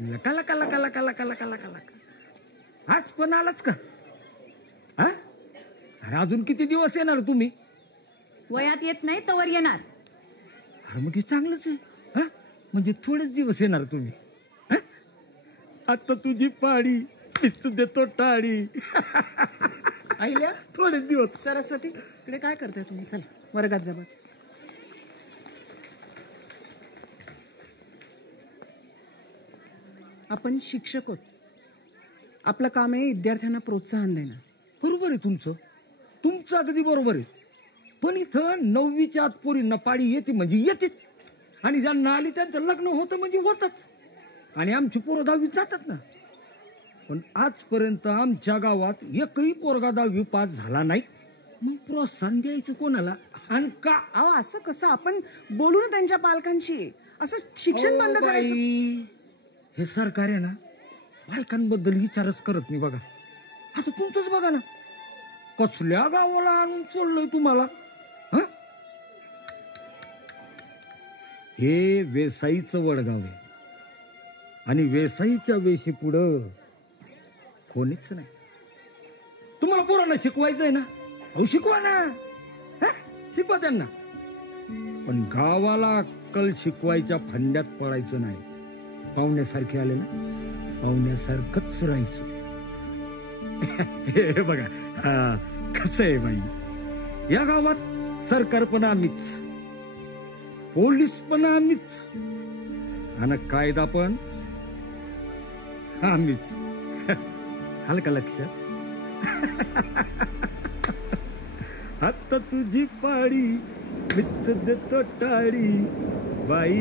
लका लका लका लका लका लका लका लका आज पण आलाच का? हा अरे अजून किती दिवस येणार तुम्ही? वयात येत नाही तवर येणार. अरे मग हे चांगलंच आहे. हा म्हणजे थोडेच दिवस येणार तुम्ही. आता तुझी पाडी तू देतो टाळी. आईल्या थोडेच दिवस. सरस्वती इकडे काय करताय तुम्ही? चला वर्गात जा. आपण शिक्षक आहोत. आपलं काम आहे विद्यार्थ्यांना प्रोत्साहन देणं. बरोबर आहे तुमचं अगदी बरोबर आहे. पण इथं 9वीच्या आत पोरींना पाडी येते म्हणजे येतेच, आणि ज्यांना आली त्यांचं लग्न होतं म्हणजे होतच, आणि आमची पोरं 10वीत जातात ना. पण आजपर्यंत आमच्या गावात एकही पोरगा 10वी पास झाला नाही. मग प्रोत्साहन द्यायचं कोणाला आणि का? अहो असं कसं? आपण बोलू ना त्यांच्या पालकांशी. असं शिक्षण बंद करायचं? हे सरकार आहे ना बायकांबद्दल विचारच करत नाही. बघा आता तुमचंच बघा ना, कसल्या गावाला आणून सोडलंय तुम्हाला. हे वेसाईचं वडगाव आहे, आणि वेसाईच्या वेशी पुढं कोणीच नाही. तुम्हाला पोरांना शिकवायचंय ना, अहो शिकवा ना. शिकवा त्यांना, पण गावाला अक्कल शिकवायच्या फंड्यात पडायचं नाही. पाहुण्यासारखे आले ना, पाहुण्यासारखंच राहायचं. हे बघा कसं आहे बाई, या गावात सरकार पण आम्हीच, पोलीस पण आम्हीच, आणि कायदा पण आम्हीच. हलका लक्षात. आता तुझी पाडी मीच देतो टाळी बाई.